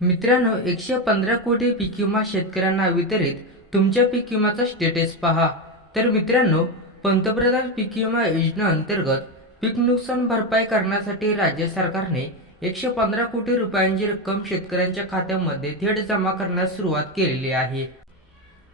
मित्रांनो एकशे पंधरा कोटी पीक विमा शेतकऱ्यांना वितरित तुमच्या पीक विमाचा स्टेटस पहा. तर मित्रांनो पंतप्रधान पीक विमा योजनेअंतर्गत पीक नुकसान भरपाई करण्यासाठी राज्य सरकारने एकशे पंधरा कोटी रुपयांची रक्कम शेतकऱ्यांच्या खात्यामध्ये थेट जमा करण्यास सुरुवात केलेली आहे.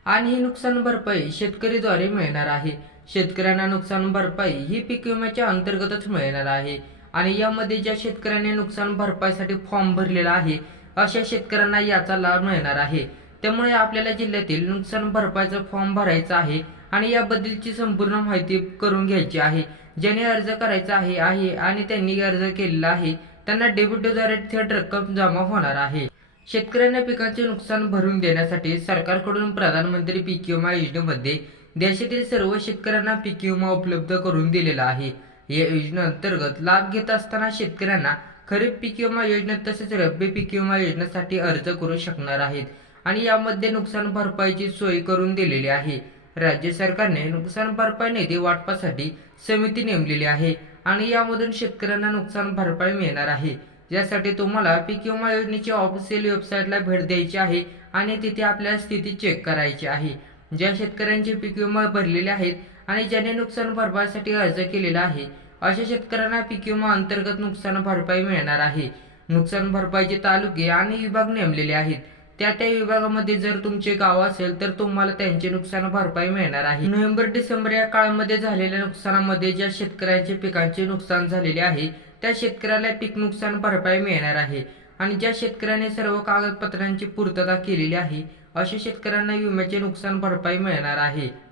आणि ही नुकसान भरपाई शेतकरीद्वारे मिळणार आहे. शेतकऱ्यांना नुकसान भरपाई ही पीक विम्याच्या अंतर्गतच मिळणार आहे. आणि यामध्ये ज्या शेतकऱ्यांनी नुकसान भरपाईसाठी फॉर्म भरलेला आहे अशा शेतकऱ्यांना याचा लाभ मिळणार आहे. त्यामुळे आपल्याला जिल्ह्यातील नुकसान भरपाईचा फॉर्म भरायचा आहे आणि याबद्दलची संपूर्ण माहिती करून घ्यायची आहे. ज्याने अर्ज करायचा आहे आहे आणि त्यांनी अर्ज केलेला आहे त्यांना डेबिटद्वारे थेट रक्कम जमा होणार आहे. शेतकऱ्यांना पिकांचे नुकसान भरून देण्यासाठी सरकारकडून प्रधानमंत्री पीक विमा योजनेमध्ये देशातील सर्व शेतकऱ्यांना पीक विमा उपलब्ध करून दिलेला आहे. या योजनेअंतर्गत लाभ घेत असताना शेतकऱ्यांना खरीप पीक विमा योजनेत तसेच रब्बी पीक विमा योजनेसाठी अर्ज करू शकणार आहेत आणि यामध्ये नुकसान भरपाईची सोय करून दिलेली आहे. राज्य सरकारने नुकसान भरपाई निधी वाटपासाठी समिती नेमलेली आहे आणि यामधून शेतकऱ्यांना नुकसान भरपाई मिळणार आहे. यासाठी तुम्हाला पीक विमा योजनेची ऑफिशियल वेबसाईटला भेट द्यायची आहे आणि तिथे आपल्या स्थिती चेक करायची आहे. ज्या शेतकऱ्यांचे पीक विमा भरलेले आहेत आणि ज्याने नुकसान भरपाईसाठी अर्ज केलेला आहे अशा शेतकऱ्यांना पीक विमा अंतर्गत नुकसान भरपाई मिळणार आहे. नुकसान भरपाईचे तालुके आणि विभाग नेमलेले आहेत. त्या त्या विभागामध्ये जर तुमचे गाव असेल तर तुम्हाला त्यांचे नुकसान भरपाई मिळणार आहे. नोव्हेंबर डिसेंबर या काळामध्ये झालेल्या नुकसानामध्ये ज्या शेतकऱ्यांचे पिकांचे नुकसान झालेले आहे त्या शेतकऱ्याला पीक नुकसान भरपाई मिळणार आहे. आणि ज्या शेतकऱ्याने सर्व कागदपत्रांची पूर्तता केलेली आहे अशा शेतकऱ्यांना विम्याचे नुकसान भरपाई मिळणार आहे.